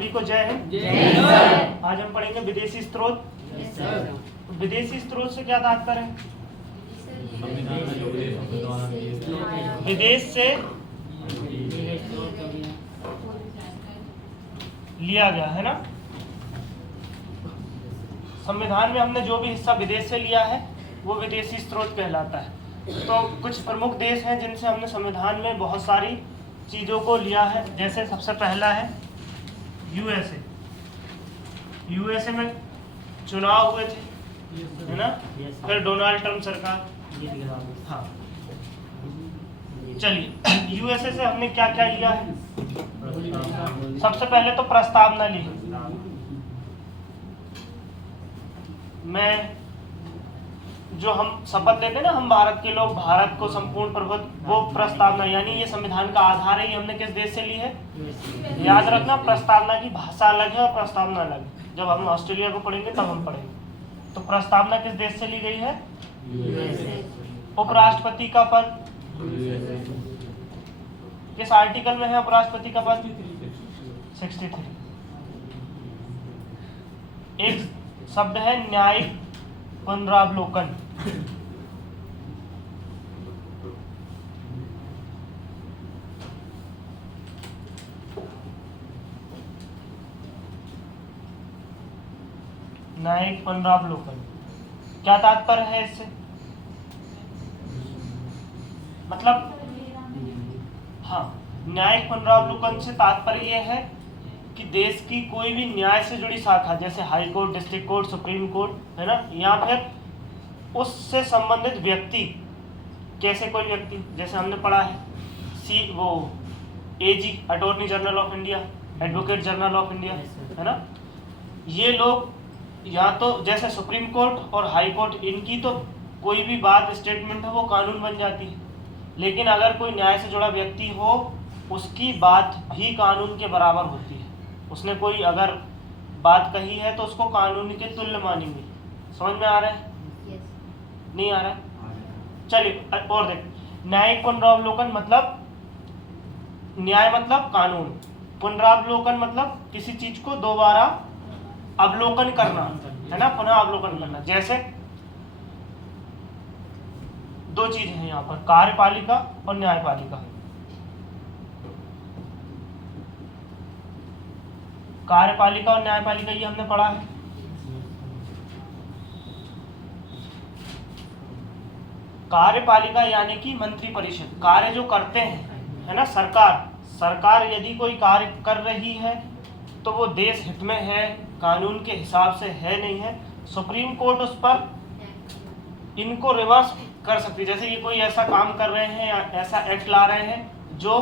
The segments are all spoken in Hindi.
सभी को जय हिंद। आज हम पढ़ेंगे विदेशी स्रोत। विदेशी स्रोत से क्या तात्पर्य है? विदेश से लिया गया है ना। संविधान में हमने जो भी हिस्सा विदेश से लिया है वो विदेशी स्रोत कहलाता है। तो कुछ प्रमुख देश हैं जिनसे हमने संविधान में बहुत सारी चीज़ों को लिया है। जैसे सबसे पहला है यूएसए। यूएसए में चुनाव हुए थे, है ना। फिर डोनाल्ड ट्रंप सरकार। हाँ, चलिए यूएसए से हमने क्या क्या लिया है। सबसे पहले तो प्रस्तावना ली। मैं जो हम शपथ लेते हैं ना, हम भारत के लोग, भारत को संपूर्ण प्रभुत्व, वो प्रस्तावना, यानी ये संविधान का आधार है। ये हमने किस देश से ली है? याद रखना, प्रस्तावना की भाषा अलग है और प्रस्तावना अलग है। जब हम ऑस्ट्रेलिया को पढ़ेंगे तब हम पढ़ेंगे। तो प्रस्तावना किस देश से ली गई है? उपराष्ट्रपति का पद किस आर्टिकल में है? उपराष्ट्रपति का पद 63। एक शब्द है न्यायिक पुनरावलोकन। न्यायिक पुनरावलोकन क्या तात्पर्य है इससे? मतलब हाँ, न्यायिक पुनरावलोकन से तात्पर्य यह है कि देश की कोई भी न्याय से जुड़ी शाखा, जैसे high court, district court, supreme court, है ना, या फिर उससे संबंधित व्यक्ति। कैसे कोई व्यक्ति? जैसे हमने पढ़ा है AG, attorney general of India, advocate general of India, है ना। ये लोग या तो जैसे सुप्रीम कोर्ट और हाई कोर्ट, इनकी तो कोई भी बात, स्टेटमेंट है, वो कानून बन जाती है। लेकिन अगर कोई न्याय से जुड़ा व्यक्ति हो, उसकी बात भी कानून के बराबर होती है। उसने कोई अगर बात कही है तो उसको कानून के तुल्य मानेंगे। समझ में आ रहा है? नहीं आ रहा है? चलिए और देख, न्यायिक पुनरावलोकन मतलब न्याय मतलब कानून, पुनरावलोकन मतलब किसी चीज को दोबारा अवलोकन करना, है ना, पुनः अवलोकन करना। जैसे दो चीज हैं यहाँ पर, कार्यपालिका और न्यायपालिका। कार्यपालिका और न्यायपालिका ये हमने पढ़ा है। कार्यपालिका यानी कि मंत्री परिषद, कार्य जो करते हैं, है ना। सरकार यदि कोई कार्य कर रही है तो वो देश हित में है, कानून के हिसाब से है, नहीं है। सुप्रीम कोर्ट उस पर इनको रिवर्स कर सकती है। जैसे ये कोई ऐसा काम कर रहे हैं या ऐसा एक्ट ला रहे हैं जो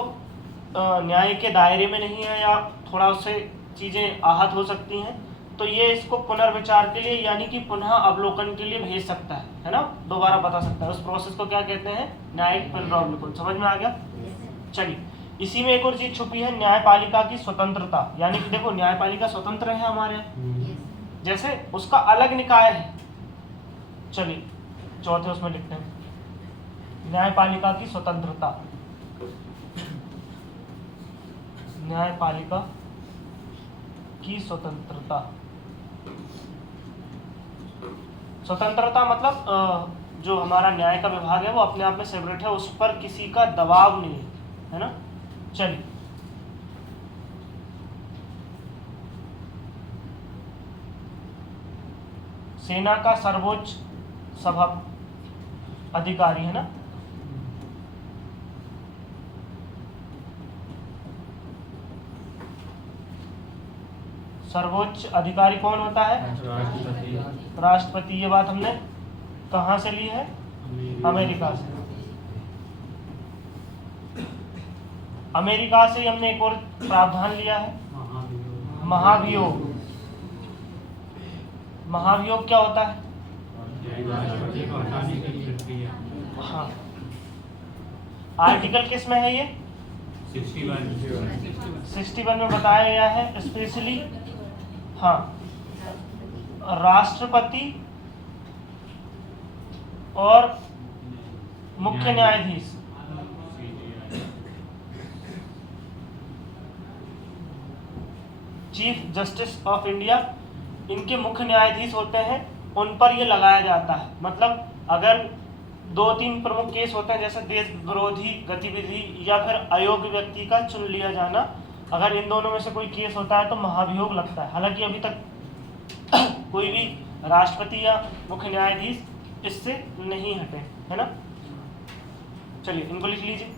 न्याय के दायरे में नहीं है, या थोड़ा उससे चीज़ें आहत हो सकती हैं, तो ये इसको पुनर्विचार के लिए, यानी कि पुनः अवलोकन के लिए भेज सकता है ना, दोबारा बता सकता है। उस प्रोसेस को क्या कहते हैं? न्यायिक पुनरावलोकन। समझ में आ गया? चलिए, इसी में एक और चीज छुपी है, न्यायपालिका की स्वतंत्रता। यानी कि देखो, न्यायपालिका स्वतंत्र है हमारे यहाँ, जैसे उसका अलग निकाय है। चलिए चौथे उसमें लिखते हैं, न्यायपालिका की स्वतंत्रता। न्यायपालिका की स्वतंत्रता। स्वतंत्रता मतलब जो हमारा न्याय का विभाग है वो अपने आप में सेपरेट है, उस पर किसी का दबाव नहीं है ना। चलिए, सेना का सर्वोच्च सभा अधिकारी, है ना। सर्वोच्च अधिकारी कौन होता है? राष्ट्रपति। ये बात हमने कहाँ से ली है? अमेरिका से। अमेरिका से हमने एक और प्रावधान लिया है, महाभियोग। महाभियोग क्या होता है? हाँ, आर्टिकल किस में है ये? 61 में बताया गया है स्पेशली। हाँ, राष्ट्रपति और मुख्य न्यायाधीश चीफ जस्टिस ऑफ इंडिया, इनके मुख्य न्यायाधीश होते हैं, उन पर ये लगाया जाता है। मतलब अगर 2-3 प्रमुख केस होते हैं, जैसे देश विरोधी गतिविधि या फिर अयोग्य व्यक्ति का चुन लिया जाना, अगर इन दोनों में से कोई केस होता है तो महाभियोग लगता है। हालांकि अभी तक कोई भी राष्ट्रपति या मुख्य न्यायाधीश इससे नहीं हटे, है ना। चलिए इनको लिख लीजिए।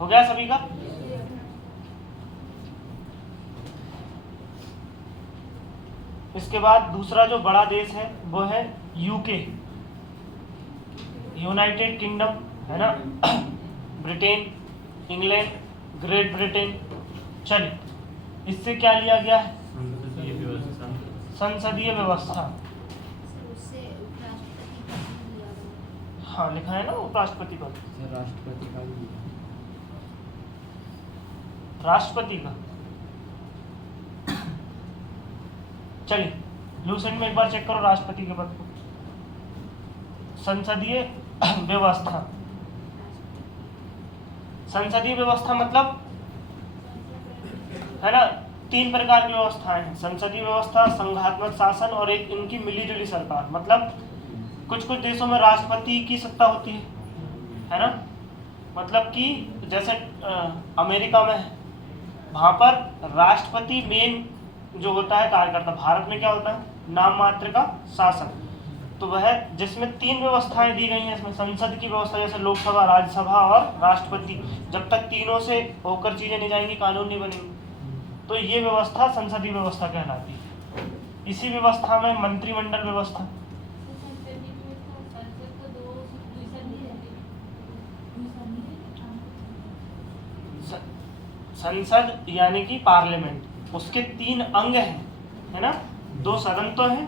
हो गया सभी का? इसके बाद दूसरा जो बड़ा देश है वो है यूके, यूनाइटेड किंगडम, है ना। Britain, England, great Britain. चलिए इससे क्या लिया गया है? संसदीय व्यवस्था। हाँ लिखा है ना उपराष्ट्रपति पद, राष्ट्रपति का। चलिए लूसेंट में एक बार चेक करो राष्ट्रपति के पद को। संसदीय व्यवस्था, संसदीय व्यवस्था मतलब है ना 3 प्रकार की व्यवस्थाएं हैं। संसदीय व्यवस्था, संघात्मक शासन और एक इनकी मिलीजुली सरकार। मतलब कुछ कुछ देशों में राष्ट्रपति की सत्ता होती है ना। मतलब कि जैसे अमेरिका में है, वहां पर राष्ट्रपति मेन जो होता है कार्यकर्ता। भारत में क्या होता है? नाम मात्र का शासक। तो वह जिसमें 3 व्यवस्थाएं दी गई हैं इसमें, संसद की व्यवस्था जैसे लोकसभा, राज्यसभा और राष्ट्रपति। जब तक तीनों से होकर चीजें नहीं जाएंगी कानून नहीं बनेंगे। तो ये व्यवस्था संसदीय व्यवस्था कहलाती है। इसी व्यवस्था में मंत्रिमंडल व्यवस्था, संसद यानी कि पार्लियामेंट, उसके 3 अंग हैं, है ना। 2 सदन तो हैं,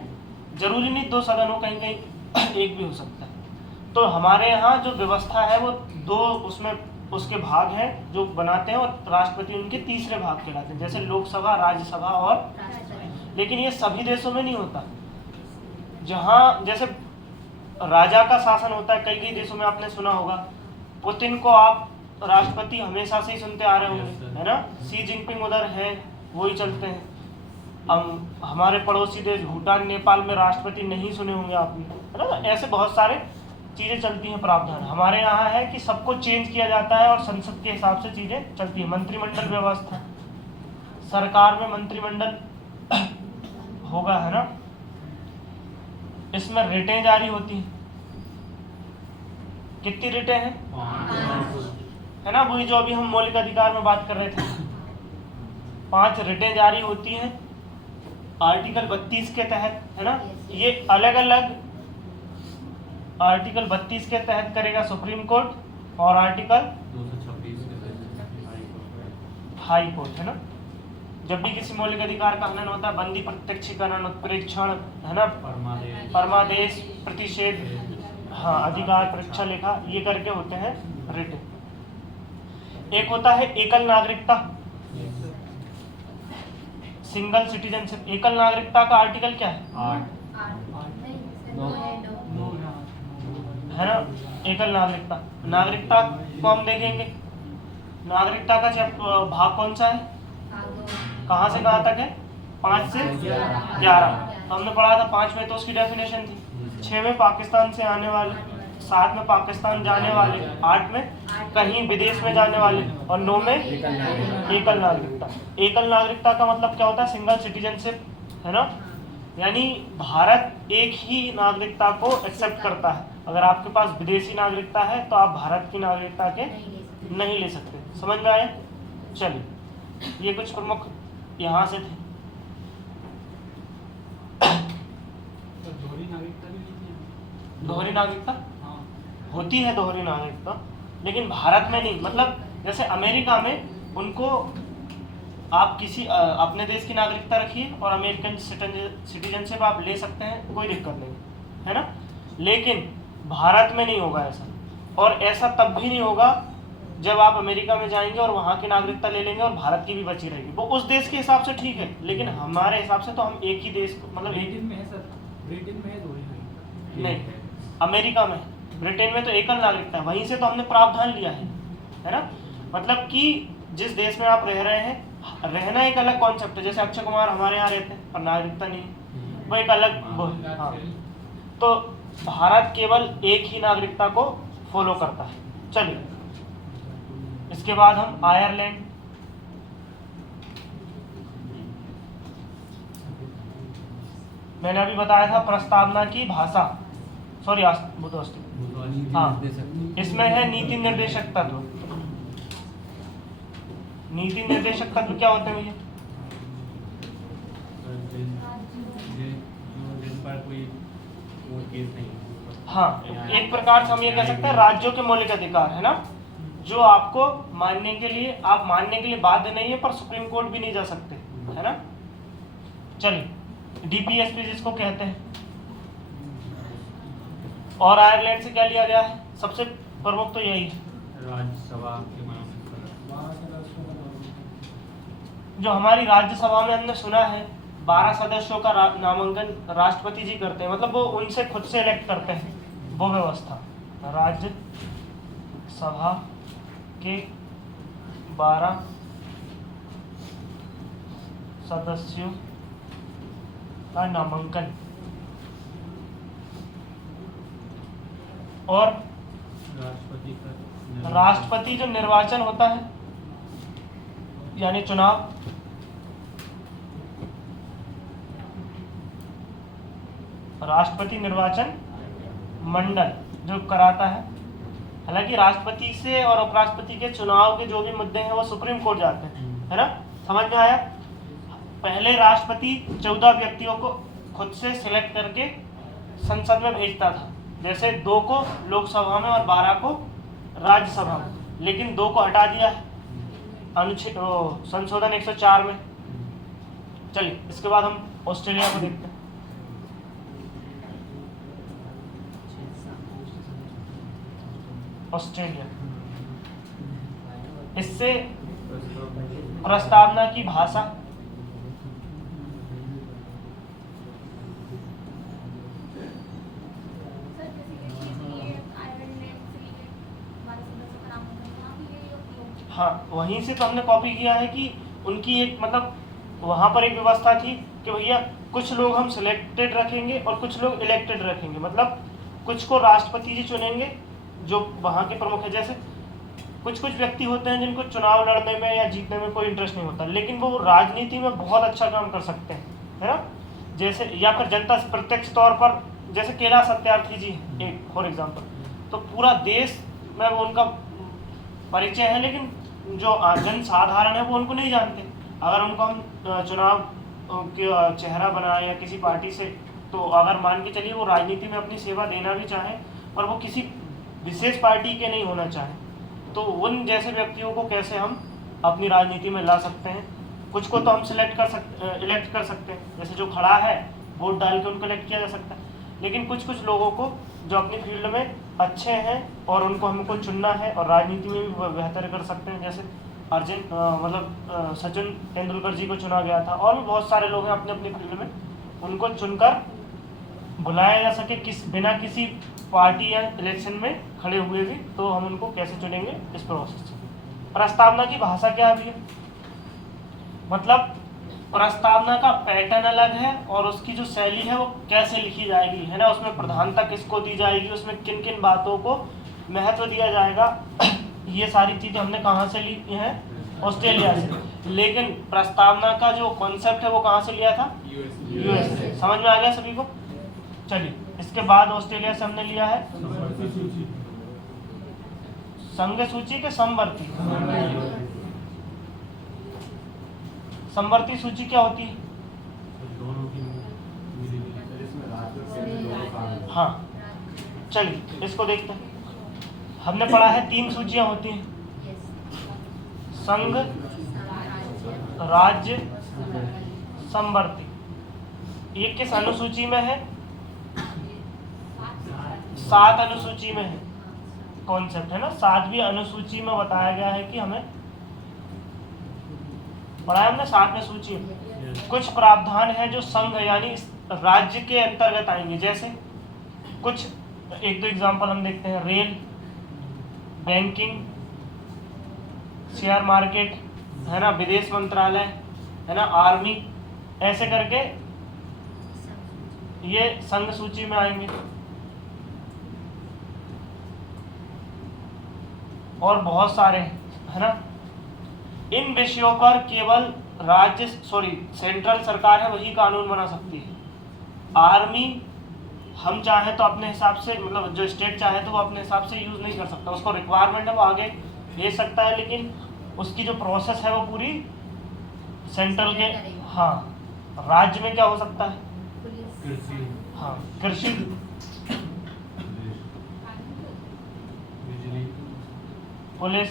जरूरी नहीं 2 सदन हो, कहीं कहीं एक भी हो सकता है। तो हमारे यहाँ जो व्यवस्था है वो 2 उसमें उसके भाग हैं जो बनाते हैं, और राष्ट्रपति उनके तीसरे भाग कहलाते हैं, जैसे लोकसभा, राज्यसभा और। लेकिन ये सभी देशों में नहीं होता। जहाँ जैसे राजा का शासन होता है, कई कई देशों में आपने सुना होगा, पुतिन को आप राष्ट्रपति हमेशा से ही सुनते आ रहे होंगे, है ना। शी जिनपिंग उधर है, वही चलते हैं। हमारे पड़ोसी देश भूटान, नेपाल में राष्ट्रपति नहीं सुने होंगे आपने, है ना। ऐसे बहुत सारे चीजें चलती हैं, प्रावधान। हमारे यहाँ है कि सबको चेंज किया जाता है और संसद के हिसाब से चीजें चलती है। मंत्रिमंडल व्यवस्था, सरकार में मंत्रिमंडल होगा, है ना। इसमें रिटें जारी होती हैं। कितनी रिटें हैं? 5, है ना। वही जो अभी हम मौलिक अधिकार में बात कर रहे थे, 5 रिटें जारी होती हैं आर्टिकल 32 के तहत, है ना। ये अलग अलग आर्टिकल 32 के तहत करेगा सुप्रीम कोर्ट, और आर्टिकल 226 हाई कोर्ट, है ना। जब भी किसी मौलिक अधिकार का हनन होता है, बंदी, प्रत्यक्षीकरण, उत्प्रेक्षण, है ना, परमादेश, प्रतिषेध, हाँ, अधिकार परीक्षा, लेखा, ये करके होते हैं रिट। एक होता है एकल नागरिकता, सिंगल सिटीजनशिप। एकल नागरिकता का आर्टिकल क्या है? 8 है ना। एकल नागरिकता, नागरिकता को हम देखेंगे। नागरिकता का भाग कौन सा है? कहाँ से कहाँ तक है? 5 से 11। तो हमने पढ़ा था 5 में तो उसकी डेफिनेशन थी, 6 में पाकिस्तान से आने वाले, 7 में पाकिस्तान जाने वाले, 8 में कहीं विदेश में जाने वाले, और 9 में एकल नागरिकता। एकल नागरिकता का मतलब क्या होता है? सिंगल सिटीजनशिप, है ना। यानी भारत एक ही नागरिकता को एक्सेप्ट करता है। अगर आपके पास विदेशी नागरिकता है तो आप भारत की नागरिकता के नहीं ले सकते। समझ में आया? चलिए, ये कुछ प्रमुख यहाँ से थे। दोहरी नागरिकता होती है, दोहरी नागरिकता, लेकिन भारत में नहीं। मतलब जैसे अमेरिका में उनको आप किसी अपने देश की नागरिकता रखिए और अमेरिकन सिटीजनशिप आप ले सकते हैं, कोई दिक्कत नहीं, है ना। लेकिन भारत में नहीं होगा ऐसा, और ऐसा तब भी नहीं होगा जब आप अमेरिका में जाएंगे और वहाँ की नागरिकता ले लेंगे और भारत की भी बची रहेगी। वो उस देश के हिसाब से ठीक है, लेकिन हमारे हिसाब से तो हम एक ही देश, मतलब ब्रिटेन में है सर, ब्रिटेन में है दोहरी नहीं, अमेरिका में, ब्रिटेन में तो एकल नागरिकता है, वहीं से तो हमने प्रावधान लिया है ना। मतलब कि जिस देश में आप रह रहे हैं, रहना एक अलग कॉन्सेप्ट है। जैसे अक्षय कुमार हमारे यहाँ रहते हैं पर नागरिकता नहीं है, वो एक अलग वो है। हाँ, तो भारत केवल एक ही नागरिकता को फॉलो करता है। चलिए, इसके बाद हम आयरलैंड, मैंने अभी बताया था प्रस्तावना की भाषा, सॉरी हाँ, इसमें है नीति निर्देशक तत्व। नीति निर्देशक तत्व क्या होते हैं भैया? हाँ, एक प्रकार से हम ये कह सकते हैं राज्यों के मौलिक अधिकार है ना, जो आपको मानने के लिए, आप मानने के लिए बाध्य नहीं है, पर सुप्रीम कोर्ट भी नहीं जा सकते, है ना। चलिए, डीपीएसपी जिसको कहते हैं। और आयरलैंड से क्या लिया गया है? सबसे प्रमुख तो यही है, राज्यसभा के जो हमारी राज्यसभा में हमने सुना है 12 सदस्यों का नामांकन राष्ट्रपति जी करते हैं, मतलब वो उनसे खुद से इलेक्ट करते हैं, वो व्यवस्था। राज्यसभा के 12 सदस्यों का नामांकन और राष्ट्रपति जो निर्वाचन होता है यानी चुनाव, राष्ट्रपति निर्वाचन मंडल जो कराता है। हालांकि राष्ट्रपति से और उपराष्ट्रपति के चुनाव के जो भी मुद्दे हैं वो सुप्रीम कोर्ट जाते हैं, है ना। समझ में आया? पहले राष्ट्रपति 14 व्यक्तियों को खुद से सिलेक्ट करके संसद में भेजता था, जैसे 2 को लोकसभा में और 12 को राज्यसभा में, लेकिन 2 को हटा दिया है अनुच्छेद संशोधन 104 में। चलिए, इसके बाद हम ऑस्ट्रेलिया को देखते हैं। ऑस्ट्रेलिया, इससे प्रस्तावना की भाषा, हाँ, वहीं से तो हमने कॉपी किया है कि उनकी एक, मतलब वहाँ पर एक व्यवस्था थी कि भैया कुछ लोग हम सिलेक्टेड रखेंगे और कुछ लोग इलेक्टेड रखेंगे, मतलब कुछ को राष्ट्रपति जी चुनेंगे जो वहाँ के प्रमुख है। जैसे कुछ व्यक्ति होते हैं जिनको चुनाव लड़ने में या जीतने में कोई इंटरेस्ट नहीं होता, लेकिन वो राजनीति में बहुत अच्छा काम कर सकते हैं, है ना। जैसे, या फिर जनता प्रत्यक्ष तौर पर, जैसे कैलाश सत्यार्थी जी एक फॉर एग्जाम्पल, तो पूरा देश में वो उनका परिचय है, लेकिन जो जन साधारण है वो उनको नहीं जानते। अगर उनको हम चुनाव के चेहरा बनाए या किसी पार्टी से, तो अगर मान के चलिए वो राजनीति में अपनी सेवा देना भी चाहें और वो किसी विशेष पार्टी के नहीं होना चाहें, तो उन जैसे व्यक्तियों को कैसे हम अपनी राजनीति में ला सकते हैं। कुछ को तो हम इलेक्ट कर सकते हैं, जैसे जो खड़ा है वोट डाल के उनको इलेक्ट किया जा सकता है, लेकिन कुछ लोगों को जो अपनी फील्ड में अच्छे हैं और उनको हमको चुनना है और राजनीति में भी बेहतर कर सकते हैं। जैसे सचिन तेंदुलकर जी को चुना गया था, और भी बहुत सारे लोग हैं अपने अपनी फील्ड में, उनको चुनकर बुलाया जा सके बिना किसी पार्टी या इलेक्शन में खड़े हुए भी, तो हम उनको कैसे चुनेंगे इस प्रोसेस से। प्रस्तावना की भाषा क्या है? मतलब प्रस्तावना का पैटर्न अलग है और उसकी जो शैली है वो कैसे लिखी जाएगी, है ना, उसमें प्रधानता किसको दी जाएगी, उसमें किन किन बातों को महत्व दिया जाएगा, ये सारी चीजें हमने कहाँ से ली हैं? ऑस्ट्रेलिया से। लेकिन प्रस्तावना का जो कॉन्सेप्ट है वो कहाँ से लिया था? यूएसए। समझ में आ गया सभी को? चलिए, इसके बाद ऑस्ट्रेलिया से हमने लिया है संघ सूची के समवर्ती। समवर्ती सूची क्या होती है? हाँ, चलिए इसको देखते हैं। हमने पढ़ा है 3 सूचियां होती हैं, संघ, राज्य, समवर्ती। ये किस अनुसूची में है? 7 अनुसूची में है, कॉन्सेप्ट है ना। 7वीं अनुसूची में बताया गया है कि हमें पढ़ा है हमने 7वें सूची में कुछ प्रावधान है जो संघ यानी राज्य के अंतर्गत आएंगे। जैसे कुछ एक दो एग्जांपल हम देखते हैं। रेल, बैंकिंग, शेयर मार्केट, है ना, विदेश मंत्रालय, है ना, आर्मी, ऐसे करके ये संघ सूची में आएंगे। और बहुत सारे, है ना। इन विषयों पर केवल सेंट्रल सरकार है वही कानून बना सकती है। आर्मी हम चाहे तो अपने हिसाब से, मतलब जो स्टेट चाहे तो वो अपने हिसाब से यूज नहीं कर सकता, उसको रिक्वायरमेंट है वो आगे भेज सकता है, लेकिन उसकी जो प्रोसेस है वो पूरी सेंट्रल के। हाँ, राज्य में क्या हो सकता है? हाँ, कृषि, पुलिस,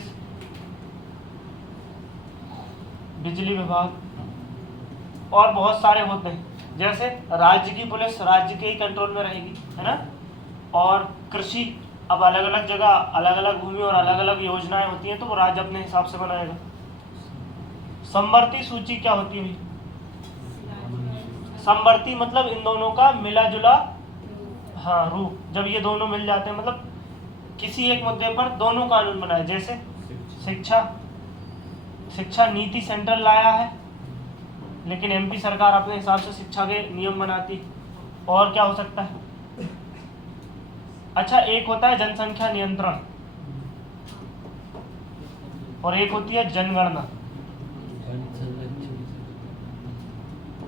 बिजली विभाग और बहुत सारे होते हैं। जैसे राज्य की पुलिस राज्य के ही कंट्रोल में रहेगी, है ना। और कृषि, अब अलग अलग जगह अलग अलग भूमि और अलग अलग योजनाएं होती हैं तो वो राज्य अपने हिसाब से बनाएगा। समवर्ती सूची क्या होती है? समवर्ती मतलब इन दोनों का मिला जुला, हाँ, रूप। जब ये दोनों मिल जाते हैं, मतलब किसी एक मुद्दे पर दोनों कानून बनाए। जैसे शिक्षा नीति सेंट्रल लाया है, लेकिन एमपी सरकार अपने हिसाब से शिक्षा के नियम बनाती। और क्या हो सकता है? अच्छा, एक होता है जनसंख्या नियंत्रण और एक होती है जनगणना।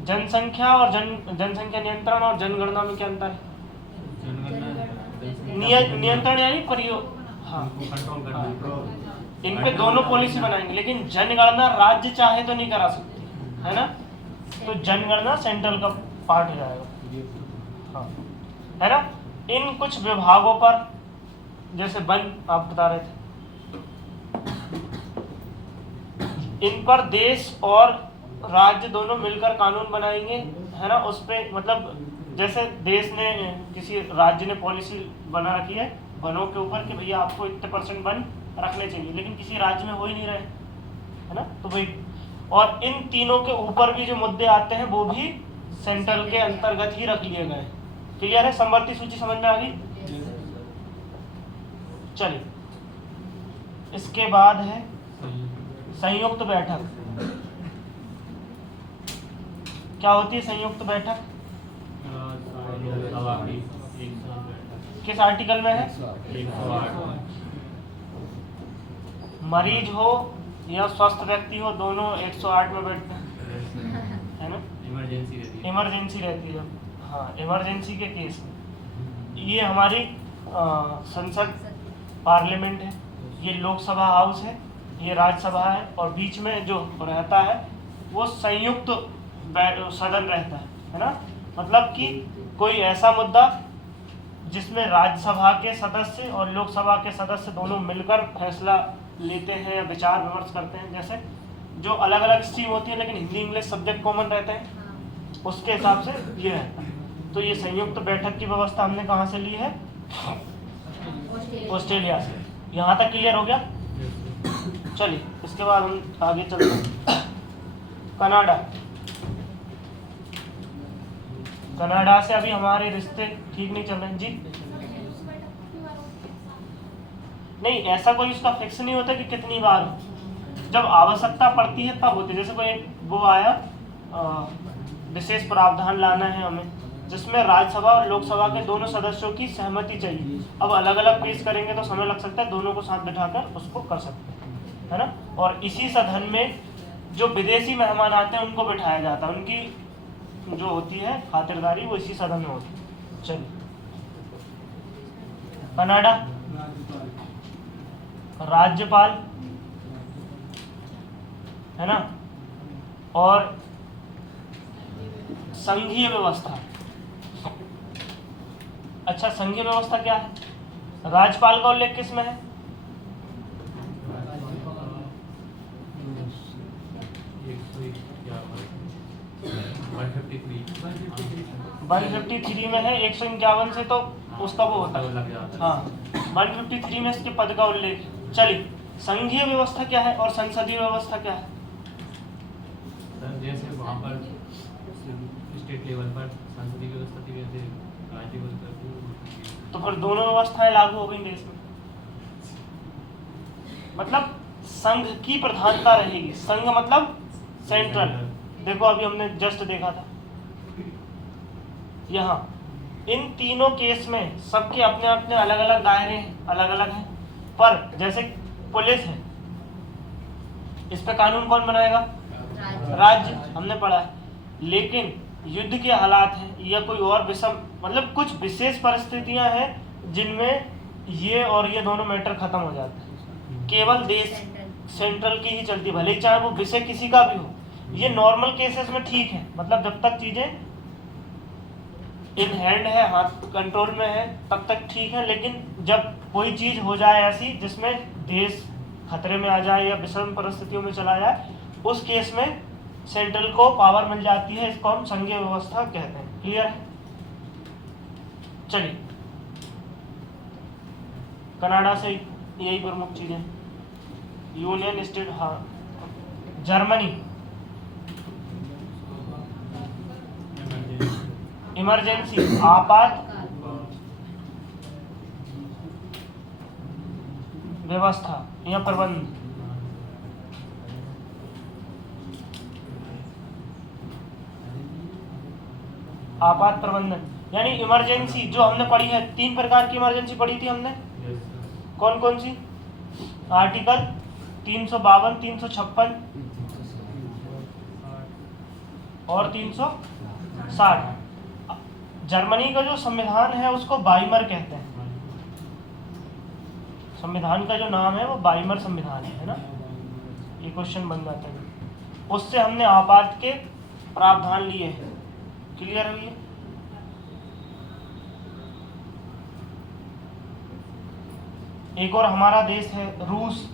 जनसंख्या और जनसंख्या नियंत्रण और जनगणना में क्या अंतर है? नियंत्रण यानी प्रयोग, हाँ, इन पे दोनों पॉलिसी बनाएंगे, लेकिन जनगणना राज्य चाहे तो नहीं करा सकती, है ना। तो जनगणना सेंट्रल का पार्ट हो जाएगा, हाँ, है ना। इन कुछ विभागों पर, जैसे वन आप बता रहे थे, इन पर देश और राज्य दोनों मिलकर कानून बनाएंगे, है ना। उस पे मतलब जैसे देश ने, किसी राज्य ने पॉलिसी बना रखी है वनों के ऊपर कि भैया आपको इतने % वन रखने चाहिए, लेकिन किसी राज्य में हो ही नहीं रहे, है ना। तो भाई, और इन तीनों के ऊपर भी जो मुद्दे आते हैं वो भी सेंट्रल के अंतर्गत ही रख लिए गए। क्लियर है? समवर्ती सूची समझ में आ गई? चलिए, इसके बाद है संयुक्त बैठक। क्या होती है संयुक्त बैठक? किस आर्टिकल में है? मरीज हो या स्वस्थ व्यक्ति हो, दोनों 108 में बैठते हैं, है ना। इमरजेंसी रहती है, हाँ, इमरजेंसी के केस में। ये हमारी संसद, पार्लियामेंट है, ये लोकसभा हाउस है, ये राज्यसभा है, और बीच में जो रहता है वो संयुक्त सदन रहता है ना। मतलब कि कोई ऐसा मुद्दा जिसमें राज्यसभा के सदस्य और लोकसभा के सदस्य दोनों मिलकर फैसला लेते हैं या विचार विमर्श करते हैं। जैसे जो अलग अलग स्ट्रीम होती है लेकिन हिंदी इंग्लिश सब्जेक्ट कॉमन रहते हैं, उसके हिसाब से ये रहता है। तो ये संयुक्त बैठक की व्यवस्था हमने कहाँ से ली है? ऑस्ट्रेलिया से। यहाँ तक क्लियर हो गया? चलिए, इसके बाद हम आगे चलते हैं। कनाडा। कनाडा से अभी हमारे रिश्ते ठीक नहीं चल रहे जी। नहीं, ऐसा कोई उसका फिक्स नहीं होता कि कितनी बार, जब आवश्यकता पड़ती है तब होती है। जैसे कोई वो आया, विशेष प्रावधान लाना है हमें जिसमें राज्यसभा और लोकसभा के दोनों सदस्यों की सहमति चाहिए। अब अलग अलग पेश करेंगे तो समय लग सकता है, दोनों को साथ बिठाकर उसको कर सकते हैं, है ना। और इसी सदन में जो विदेशी मेहमान आते हैं उनको बिठाया जाता है, उनकी जो होती है खातिरदारी वो इसी सदन में होती है। चलिए, कनाडा। राज्यपाल, है ना, और संघीय व्यवस्था। अच्छा, संघीय व्यवस्था क्या है? राज्यपाल का उल्लेख किस में है? वन 153 में है। 151 से तो उसका वो होता है, हाँ, 153 में इसके पद का उल्लेख। चलिए, संघीय व्यवस्था क्या है और संसदीय व्यवस्था क्या है? जैसे वहाँ पर स्टेट लेवल पर संसदीय व्यवस्था थी, वैसे राज्य लेवल पर तो फिर दोनों व्यवस्थाएं लागू हो गई देश में। मतलब संघ की प्रधानता रहेगी। संघ मतलब सेंट्रल। देखो अभी हमने जस्ट देखा था यहाँ इन तीनों केस में सबके अपने अपने अलग अलग दायरे हैं, अलग अलग हैं। पर जैसे पुलिस है, इस पे कानून कौन बनाएगा? राज्य, हमने पढ़ा है। लेकिन युद्ध के हालात हैं या कोई और विषम मतलब कुछ विशेष परिस्थितियां हैं जिनमें ये और ये दोनों मैटर खत्म हो जाते हैं। केवल देश सेंट्रल की ही चलती, भले ही चाहे वो विषय किसी का भी हो। ये नॉर्मल केसेस में ठीक है, मतलब जब तक चीजें इन हैंड है, हाथ कंट्रोल में है, तब तक ठीक है। लेकिन जब कोई चीज हो जाए ऐसी जिसमें देश खतरे में आ जाए या विषम परिस्थितियों में चला जाए, उस केस में सेंट्रल को पावर मिल जाती है। इसको हम संघीय व्यवस्था कहते हैं। क्लियर है? चलिए, कनाडा से यही प्रमुख चीजें। यूनियन स्टेट, हाँ, जर्मनी इमरजेंसी आपात व्यवस्था या प्रबंध। आपात प्रबंधन यानी इमरजेंसी जो हमने पढ़ी है, 3 प्रकार की इमरजेंसी पढ़ी थी हमने। कौन कौन सी? आर्टिकल 352, 356 और 360। जर्मनी का जो संविधान है उसको बाइमर कहते हैं। संविधान का जो नाम है वो बाइमर संविधान है ना। ये क्वेश्चन बन जाता है। उससे हमने आपात के प्रावधान लिए हैं। क्लियर है ये? एक और हमारा देश है रूस।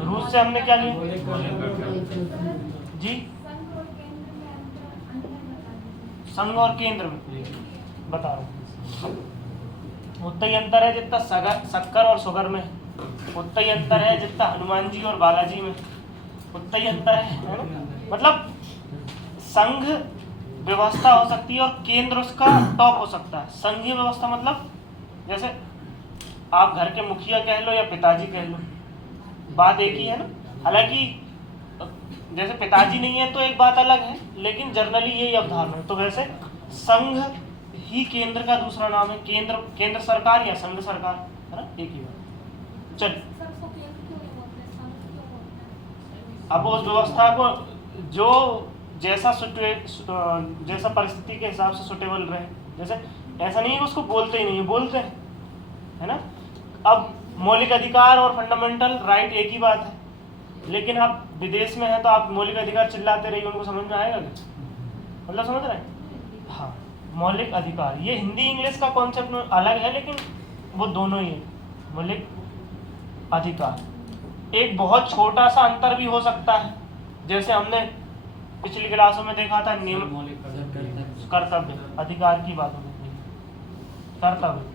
रूस से हमने क्या लिया जी? संघ और केंद्र में बता रहा हूं। उतना ही अंतर है जितना शक्कर और सुगर में, उतना ही अंतर है जितना हनुमान जी और बालाजी में, उतना ही अंतर है ना? मतलब संघ व्यवस्था हो सकती है और केंद्र उसका टॉप हो सकता है। संघीय व्यवस्था मतलब जैसे आप घर के मुखिया कह लो या पिताजी कह लो, बात एक ही है ना। हालांकि जैसे पिताजी नहीं है तो एक बात अलग है, लेकिन जनरली यही अवधारणा है। तो वैसे संघ ही केंद्र का दूसरा नाम है। केंद्र सरकार या संघ सरकार, है ना, एक ही बात। चल, अब उस व्यवस्था को जो जैसा परिस्थिति के हिसाब से सुटेबल रहे, जैसे ऐसा नहीं है उसको बोलते ही नहीं है, बोलते हैं, है ना। अब मौलिक अधिकार और फंडामेंटल राइट एक ही बात है, लेकिन आप विदेश में हैं तो आप मौलिक अधिकार चिल्लाते रहिए, उनको समझ में आएगा क्या? मतलब समझ रहे हैं? हाँ, मौलिक अधिकार ये हिंदी इंग्लिश का कॉन्सेप्ट में अलग है, लेकिन वो दोनों ही है। मौलिक अधिकार एक बहुत छोटा सा अंतर भी हो सकता है, जैसे हमने पिछली क्लासों में देखा था नियम कर्तव्य, अधिकार की बात होती है, कर्तव्य।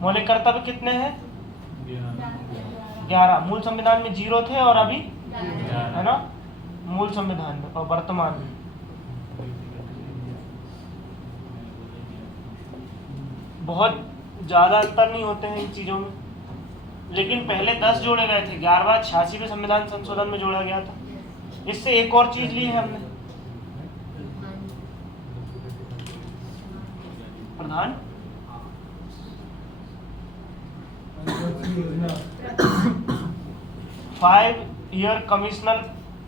मौलिक कर्तव्य कितने हैं? 11। मूल संविधान में 0 थे और अभी, है ना, मूल संविधान में और वर्तमान में। बहुत ज्यादा अंतर नहीं होते हैं इन चीजों में, लेकिन पहले 10 जोड़े गए थे, 11वां 86 में संविधान संशोधन में जोड़ा गया था। इससे एक और चीज ली है हमने, प्रधान 5-year कमिश्नर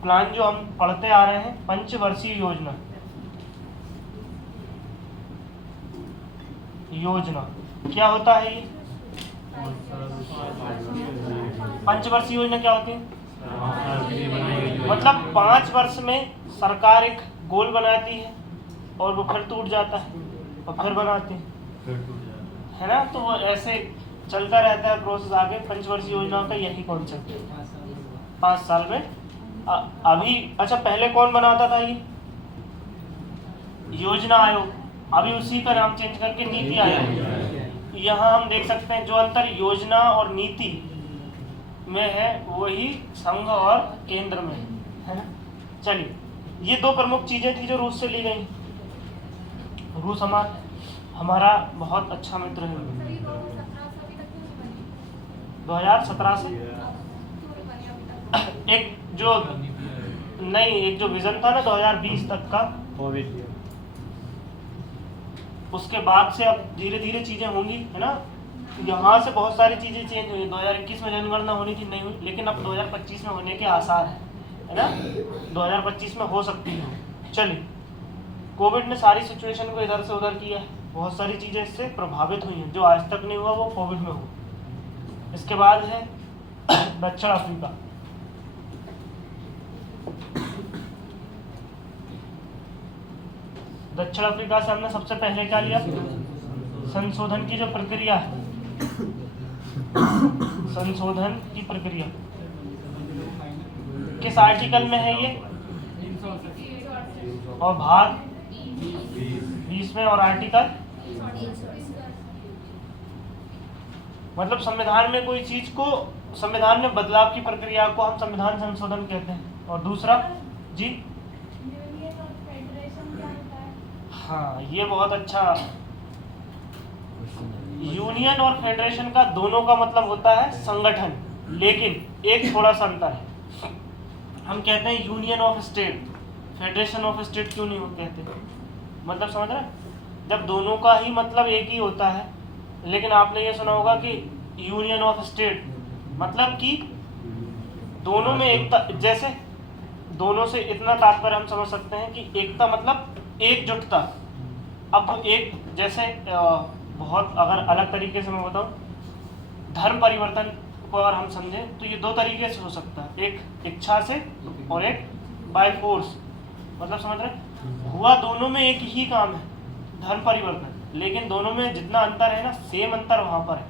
प्लान जो हम पढ़ते आ रहे हैं, पंचवर्षीय योजना। योजना क्या होता है ये? पंचवर्षीय योजना क्या होती है? मतलब 5 वर्ष में सरकार एक गोल बनाती है और वो फिर टूट जाता है और फिर बनाती है ना। तो वो ऐसे चलता रहता है प्रोसेस आगे। पंचवर्षीय योजना का यही कॉन्सेप्ट है, 5 साल में। अभी अच्छा, पहले कौन बनाता था ये? योजना आयोग। अभी उसी का नाम चेंज करके नीति आयोग। यहाँ हम देख सकते हैं जो अंतर योजना और नीति में है वही संघ और केंद्र में है ना। चलिए, ये दो प्रमुख चीजें थी जो रूस से ली गई। रूस हमारा बहुत अच्छा मित्र है। 2017 से एक जो विजन था ना 2020 तक का, उसके बाद से अब धीरे धीरे चीजें होंगी, है ना। यहाँ से बहुत सारी चीजें चेंज हुई। 2021 में जनगणना होनी थी, नहीं हुई, लेकिन अब 2025 में होने के आसार है ना। 2025 में हो सकती है। चलिए, कोविड ने सारी सिचुएशन को इधर से उधर किया है। बहुत सारी चीजें इससे प्रभावित हुई हैं। जो आज तक नहीं हुआ वो कोविड में हुआ। इसके बाद है दक्षिण अफ्रीका। दक्षिण अफ्रीका से हमने सबसे पहले क्या लिया? संशोधन की जो प्रक्रिया है, संशोधन की प्रक्रिया किस आर्टिकल में है ये? और भाग 20 में, और आर्टिकल मतलब संविधान में कोई चीज को, संविधान में बदलाव की प्रक्रिया को हम संविधान संशोधन कहते हैं। और दूसरा जी, हाँ, ये बहुत अच्छा। यूनियन और फेडरेशन का दोनों का मतलब होता है संगठन, लेकिन एक थोड़ा सा अंतर है। हम कहते हैं union of state, federation of state क्यों नहीं कहते? मतलब समझ रहे हैं? जब दोनों का ही मतलब एक ही होता है, लेकिन आपने ये सुना होगा कि यूनियन ऑफ स्टेट मतलब कि दोनों में एकता, जैसे दोनों से इतना तात्पर्य हम समझ सकते हैं कि एकता मतलब एकजुटता। अब एक जैसे बहुत अगर अलग तरीके से मैं बताऊं, धर्म परिवर्तन को अगर हम समझें तो ये दो तरीके से हो सकता है, एक इच्छा से और एक बाय फोर्स। मतलब समझ रहे? हुआ दोनों में एक ही काम है, धर्म परिवर्तन, लेकिन दोनों में जितना अंतर है ना, सेम अंतर वहां पर है।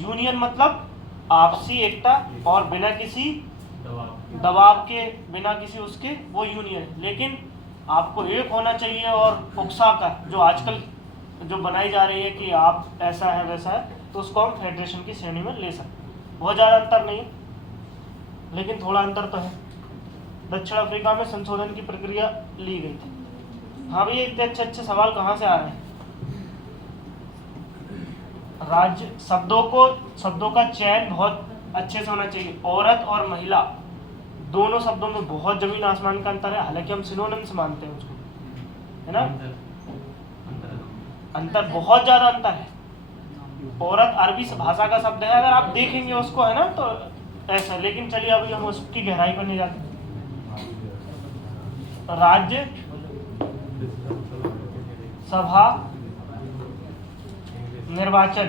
यूनियन मतलब आपसी एकता और बिना किसी दबाव के, बिना किसी उसके, वो यूनियन। लेकिन आपको एक होना चाहिए और उकसा कर जो आजकल जो बनाई जा रही है कि आप ऐसा है वैसा है, तो उसको हम फेडरेशन की श्रेणी में ले सकते हैं। बहुत ज़्यादा अंतर नहीं, लेकिन थोड़ा अंतर तो है। दक्षिण अफ्रीका में संशोधन की प्रक्रिया ली गई थी। हाँ भैया, इतने अच्छे अच्छे सवाल कहाँ से आ रहे हैं? राज्य शब्दों का चयन बहुत अच्छे से होना चाहिए। औरत और महिला दोनों शब्दों में बहुत जमीन आसमान का अंतर है। हालांकि हम सिनोनिम्स मानते हैं उसको, है ना। अंतर बहुत ज्यादा अंतर है। औरत अरबी भाषा का शब्द है, अगर आप देखेंगे उसको, है ना, तो ऐसा। लेकिन चलिए अभी हम उसकी गहराई पर नहीं जाते। राज्य सभा निर्वाचन,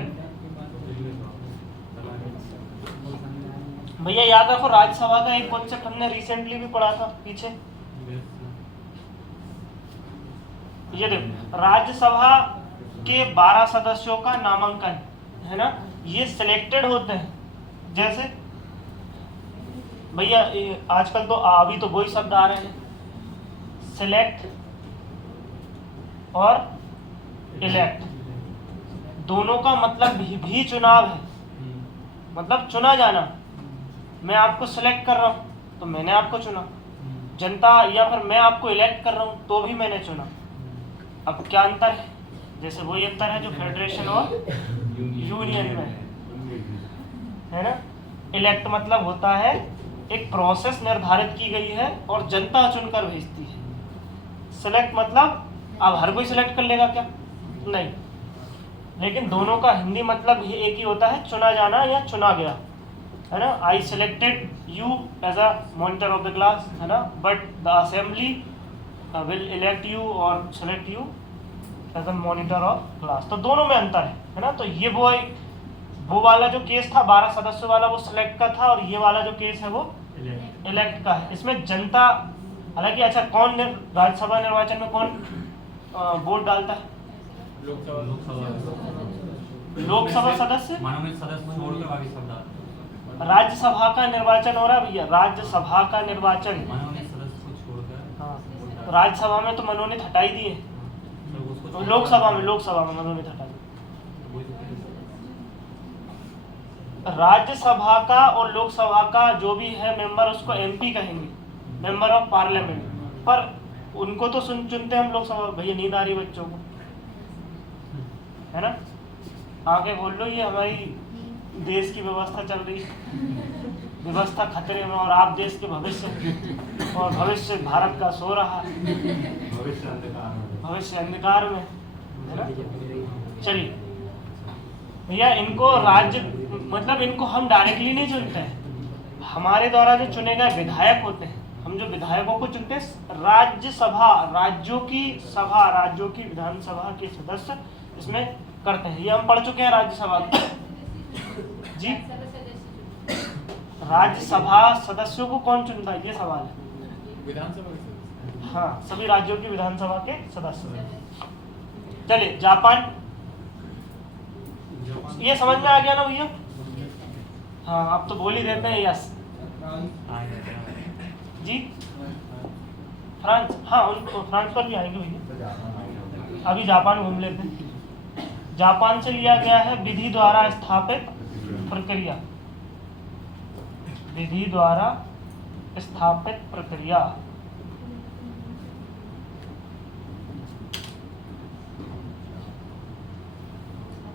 भैया याद रखो, राज्यसभा का एक कॉन्सेप्ट हमने रिसेंटली भी पढ़ा था पीछे। ये देखो, राज्यसभा के 12 सदस्यों का नामांकन, है ना, ये सिलेक्टेड होते हैं। जैसे भैया आजकल तो अभी तो वही शब्द आ रहे हैं, सिलेक्ट और इलेक्ट। दोनों का मतलब भी चुनाव है, मतलब चुना जाना। मैं आपको सिलेक्ट कर रहा हूं तो मैंने आपको चुना, जनता, या फिर मैं आपको इलेक्ट कर रहा हूं तो भी मैंने चुना। अब क्या अंतर है? जैसे वही अंतर है जो फेडरेशन और यूनियन में है ना। इलेक्ट मतलब होता है एक प्रोसेस निर्धारित की गई है और जनता चुनकर भेजती है। सिलेक्ट मतलब अब हर कोई सिलेक्ट कर लेगा क्या? नहीं। लेकिन दोनों का हिंदी मतलब ही एक ही होता है, चुना जाना या चुना गया, है ना। I selected you as a monitor of the class, है ना, but the assembly will elect you और select you as a monitor of class. तो दोनों में अंतर है ना। तो ये वो वाला जो केस था 12 सदस्यों वाला, वो सिलेक्ट का था, और ये वाला जो केस है वो इलेक्ट का है। इसमें जनता, हालांकि अच्छा, कौन राज्यसभा निर्वाचन में कौन वोट डालता है? लोकसभा सदस्य, मनोनीत सदस्य छोड़कर बाकी सब डालते हैं। राज्यसभा का निर्वाचन हो रहा है भैया, राज्यसभा का निर्वाचन। मनोनीत सदस्य को छोड़कर, हाँ, राज्यसभा में तो मनोनीत हटा ही दिए, तो लोकसभा में मनोनीत हटा दिए। राज्यसभा का और लोकसभा का जो भी है मेंबर, उसको एमपी कहेंगे, मेंबर ऑफ पार्लियामेंट। पर उनको तो चुनते हम लोग सब, भैया नींद आ रही बच्चों को, है ना, आगे बोल लो ये हमारी देश की व्यवस्था चल रही है, व्यवस्था खतरे में, और आप देश के भविष्य, और भविष्य भारत का सो रहा है, भविष्य अंधकार में, है ना। चलिए भैया, इनको राज्य मतलब इनको हम डायरेक्टली नहीं चुनते हैं, हमारे द्वारा जो चुने गए विधायक होते हैं, हम जो विधायकों को चुनते हैं, राज्यसभा, राज्यों की सभा, राज्यों की विधानसभा के सदस्य इसमें करते हैं। ये हम पढ़ चुके हैं राज्यसभा जी। राज्यसभा सदस्यों को कौन चुनता है, ये सवाल है। विधानसभा, हाँ, सभी राज्यों की विधानसभा के सदस्य। चलिए जापान, ये समझ में आ गया ना भैया? हाँ, आप तो बोल ही देते हैं यस जी। फ्रांस, हाँ उनको फ्रांस पर भी आएंगे भैया, अभी जापान घूम लेते हैं। जापान से लिया गया है विधि द्वारा स्थापित प्रक्रिया, विधि द्वारा स्थापित प्रक्रिया।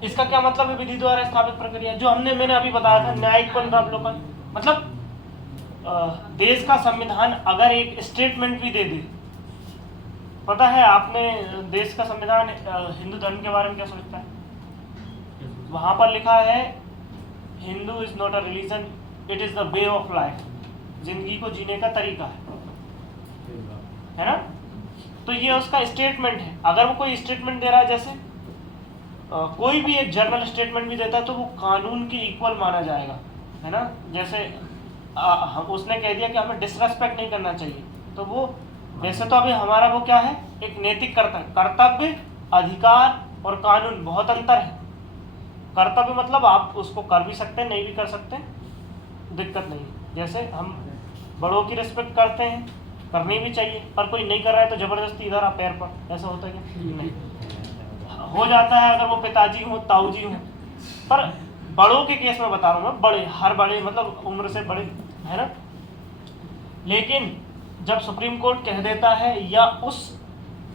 इसका क्या मतलब है विधि द्वारा स्थापित प्रक्रिया? जो मैंने अभी बताया था, न्यायिक पुनरावलोकन, मतलब देश का संविधान अगर एक स्टेटमेंट भी दे दे, पता है आपने देश का संविधान हिंदू धर्म के बारे में क्या सोचता है? वहां पर लिखा है Hindu is not a religion, it is the way of life, जिंदगी को जीने का तरीका है ना। तो ये उसका स्टेटमेंट है। अगर वो कोई स्टेटमेंट दे रहा है, जैसे कोई भी एक जर्नल स्टेटमेंट भी देता है, तो वो कानून के इक्वल माना जाएगा, है ना। जैसे उसने कह दिया कि हमें डिसरेस्पेक्ट नहीं करना चाहिए, तो वो वैसे तो अभी हमारा वो क्या है, एक नैतिक कर्तव्य, अधिकार और कानून, बहुत अंतर है। कर्तव्य मतलब आप उसको कर भी सकते हैं, नहीं भी कर सकते, दिक्कत नहीं। जैसे हम बड़ों की रिस्पेक्ट करते हैं, करनी भी चाहिए, पर कोई नहीं कर रहा है तो जबरदस्ती इधर आ पैर पर, ऐसा होता है क्या? नहीं हो जाता है अगर वो पिताजी हो, ताऊजी हो, पर बड़ों के केस में बता रहा हूँ मैं, बड़े, हर बड़े मतलब उम्र से बड़े, है ना। लेकिन जब सुप्रीम कोर्ट कह देता है, या उस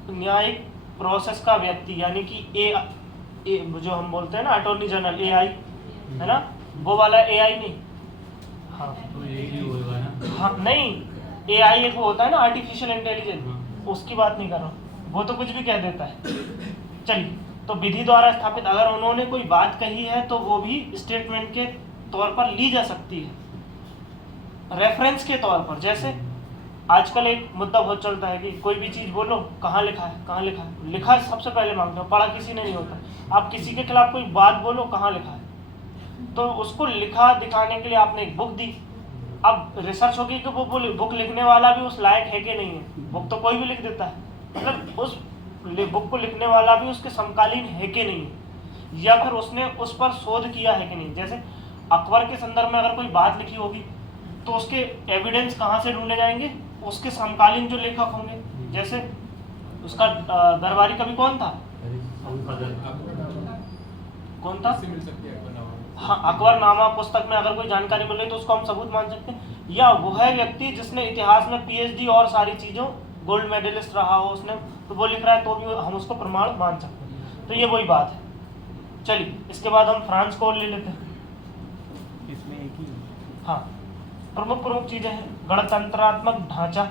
न्यायिक प्रोसेस का व्यक्ति, यानी कि जो हम बोलते हैं ना अटॉर्नी जनरल, एआई, है ना, वो वाला एआई नहीं, हाँ तो यही होगा ना। हाँ नहीं, एआई एक वो होता है ना आर्टिफिशियल इंटेलिजेंस, उसकी बात नहीं कर रहा हूँ, वो तो कुछ भी कह देता है। चलिए, तो विधि द्वारा स्थापित, अगर उन्होंने कोई बात कही है तो वो भी स्टेटमेंट के तौर पर ली जा सकती है, रेफरेंस के तौर पर। जैसे आजकल एक मुद्दा बहुत चलता है कि कोई भी चीज़ बोलो, कहाँ लिखा है, कहाँ लिखा है, लिखा सबसे पहले मांगते हो, पढ़ा किसी ने नहीं होता। आप किसी के खिलाफ कोई बात बोलो, कहाँ लिखा है, तो उसको लिखा दिखाने के लिए आपने एक बुक दी। अब रिसर्च होगी कि वो बुक लिखने वाला भी उस लायक है कि नहीं है। बुक तो कोई भी लिख देता है, मतलब उस बुक को लिखने वाला भी उसके समकालीन है कि नहीं है, या फिर उसने उस पर शोध किया है कि नहीं। जैसे अकबर के संदर्भ में अगर कोई बात लिखी होगी तो उसके एविडेंस कहाँ से ढूंढे जाएंगे, उसके समकालीन जो लेखक होंगे। जैसे उसका दरबारी कवि कौन था, कौन था? हाँ, अकबरनामा पुस्तक में अगर कोई जानकारी मिल रही तो उसको हम सबूत मान सकते हैं। या वह है जिसने इतिहास में पीएचडी और सारी चीज़ों, गोल्ड मेडलिस्ट रहा हो उसने, तो वो लिख रहा है तो भी हम उसको प्रमाण मान सकते हैं। तो ये वही बात है। चलिए, इसके बाद हम फ्रांस को ले लेते हैं। इसमें एक ही, हाँ, प्रमुख चीज़ें हैं, गणतंत्रात्मक ढांचा,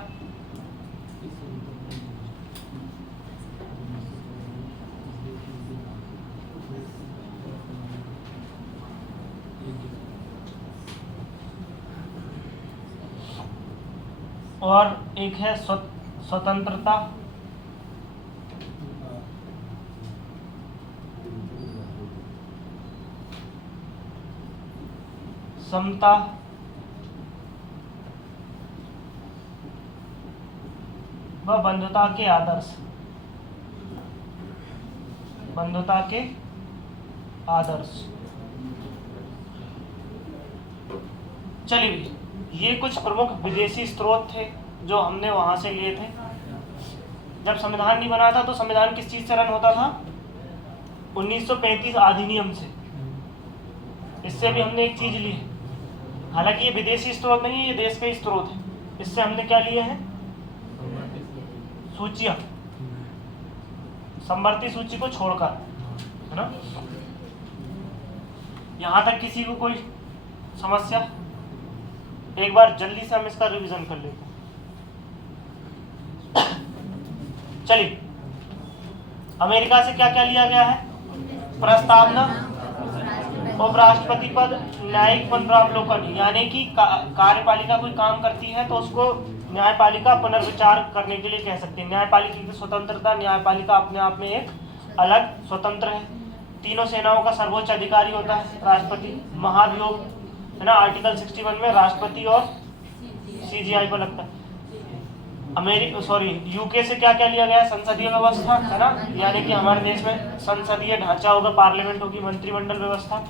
और एक है स्वतंत्रता, समता, व बंधुता के आदर्श, बंधुता के आदर्श। चलिए, ये कुछ प्रमुख विदेशी स्रोत थे जो हमने वहां से लिए थे। जब संविधान नहीं बना था तो संविधान किस चीज से रन होता था? 1935 अधिनियम से। इससे भी हमने एक चीज ली है, हालांकि ये विदेशी स्रोत नहीं है, ये देश के स्रोत है। इससे हमने क्या लिए हैं? सूचियां, समवर्ती सूची को छोड़कर, है ना। यहां तक किसी को कोई समस्या? एक बार जल्दी से हम इसका रिवीजन कर लेते हैं। चलिए, अमेरिका से क्या क्या लिया गया है? प्रस्तावना, उपराष्ट्रपति पद, न्यायिक पुनरावलोकन, यानी कि कार्यपालिका कोई काम करती है तो उसको न्यायपालिका पुनर्विचार करने के लिए कह सकते हैं। न्यायपालिका की स्वतंत्रता, न्यायपालिका अपने आप में एक अलग स्वतंत्र है। तीनों सेनाओं का सर्वोच्च अधिकारी होता है राष्ट्रपति। महाभियोग, है ना, आर्टिकल 61 में राष्ट्रपति और सीजीआई को लगता है। यूके से क्या क्या लिया गया? संसदीय व्यवस्था, है ना, यानी कि हमारे देश में संसदीय ढांचा होगा, पार्लियामेंट होगी, मंत्रिमंडल व्यवस्था,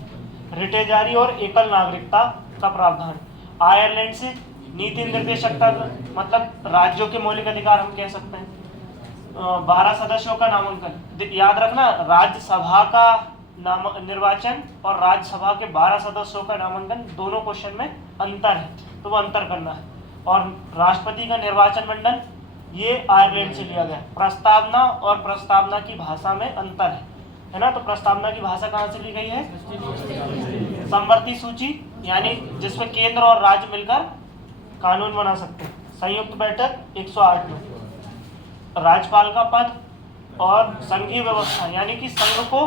रिटे जारी और एकल नागरिकता का प्रावधान। आयरलैंड से नीति निर्देशकता, मतलब राज्यों के मौलिक अधिकार हम कह सकते हैं। 12 सदस्यों का नामांकन, याद रखना, राज्यसभा का निर्वाचन और राज्यसभा के 12 सदस्यों का नामांकन, दोनों क्वेश्चन में अंतर है, तो वो अंतर करना है। और राष्ट्रपति का निर्वाचन मंडल, ये आयरलैंड से लिया गया। प्रस्तावना और प्रस्तावना की भाषा में अंतर है ना। तो प्रस्तावना की भाषा कहाँ से ली गई है? समवर्ती सूची, यानी जिसमें केंद्र और राज्य मिलकर कानून बना सकते हैं। संयुक्त बैठक 108 में। राज्यपाल का पद और संघीय व्यवस्था, यानी कि संघ को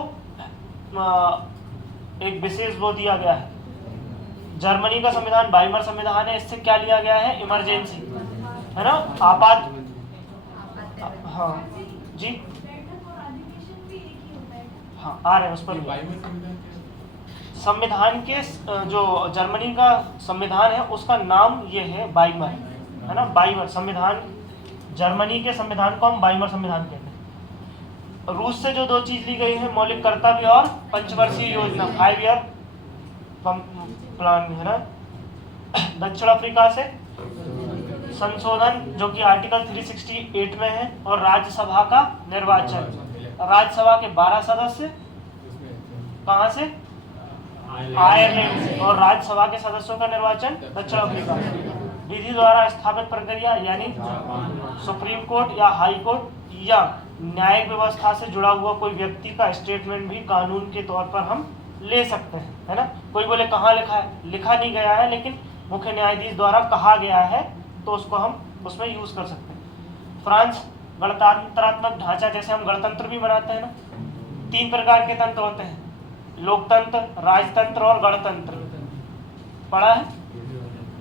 एक विशेष वो दिया गया है। जर्मनी का संविधान वाइमर संविधान है, इससे क्या लिया गया है? इमरजेंसी, है ना, आपात। हाँ जी, हाँ आ रहे हैं उस पर। संविधान के जो जर्मनी का संविधान है उसका नाम ये है वाइमर, है ना, वाइमर संविधान। जर्मनी के संविधान को हम वाइमर संविधान कहते हैं। रूस से जो दो चीज ली गई है, मौलिक कर्तव्य और पंचवर्षीय योजना, 5 ईयर प्लान, है ना। दक्षिण अफ्रीका से संशोधन जो कि आर्टिकल 368 में है, और राज्यसभा का निर्वाचन। राज्यसभा के 12 सदस्य कहाँ से? आयरलैंड से। और राज्यसभा के सदस्यों का निर्वाचन दक्षिण अफ्रीका से। विधि द्वारा स्थापित प्रक्रिया, यानी सुप्रीम कोर्ट या हाई कोर्ट या न्यायिक व्यवस्था से जुड़ा हुआ कोई व्यक्ति का स्टेटमेंट भी कानून के तौर पर हम ले सकते हैं, है ना। कोई बोले कहाँ लिखा है? लिखा नहीं गया है, लेकिन मुख्य न्यायाधीश द्वारा कहा गया है, तो उसको हम उसमें यूज कर सकते हैं। फ्रांस, गणतंत्रात्मक ढांचा, जैसे हम गणतंत्र भी बनाते हैं ना। 3 प्रकार के तंत्र होते हैं, लोकतंत्र, राजतंत्र और गणतंत्र। पढ़ा है?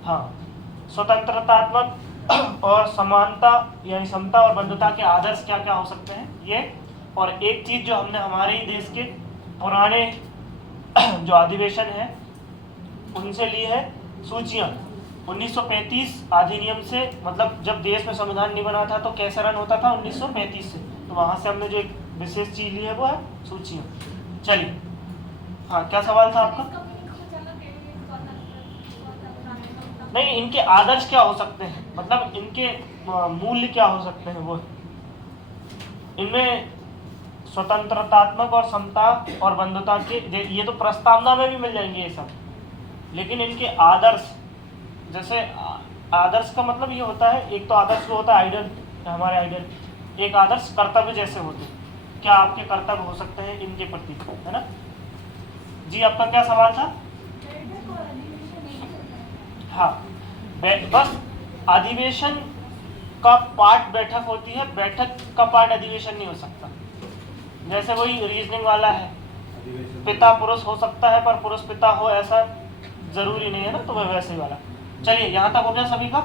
हाँ। स्वतंत्रतात्मक और समानता यानी समता और बंधुता के आदर्श क्या क्या हो सकते हैं ये। और एक चीज जो हमने हमारे ही देश के पुराने जो अधिवेशन है उनसे ली है, सूचियां। 1935 अधिनियम से, मतलब जब देश में संविधान नहीं बना था तो कैसे रन होता था? 1935 से। तो वहां से हमने जो एक विशेष चीज ली है वो है सूचियां। चलिए, हाँ क्या सवाल था आपका? नहीं, इनके आदर्श क्या हो सकते हैं, मतलब इनके मूल्य क्या हो सकते हैं वो। इनमें स्वतंत्रतात्मक और समता और बंधुता के, ये तो प्रस्तावना में भी मिल जाएंगे ये सब, लेकिन इनके आदर्श, जैसे आदर्श का मतलब ये होता है, एक तो आदर्श वो होता है आइडल, हमारे आइडल। एक आदर्श कर्तव्य जैसे होते, क्या आपके कर्तव्य हो सकते हैं इनके प्रति, है ना। जी आपका क्या सवाल था? हाँ, बस अधिवेशन का पार्ट बैठक होती है, बैठक का पार्ट अधिवेशन नहीं हो सकता। जैसे वही रीजनिंग वाला है, पिता पुरुष हो सकता है पर पुरुष पिता हो ऐसा जरूरी नहीं है ना, तो वह वैसे ही वाला। चलिए, यहाँ तक हो गया सभी का।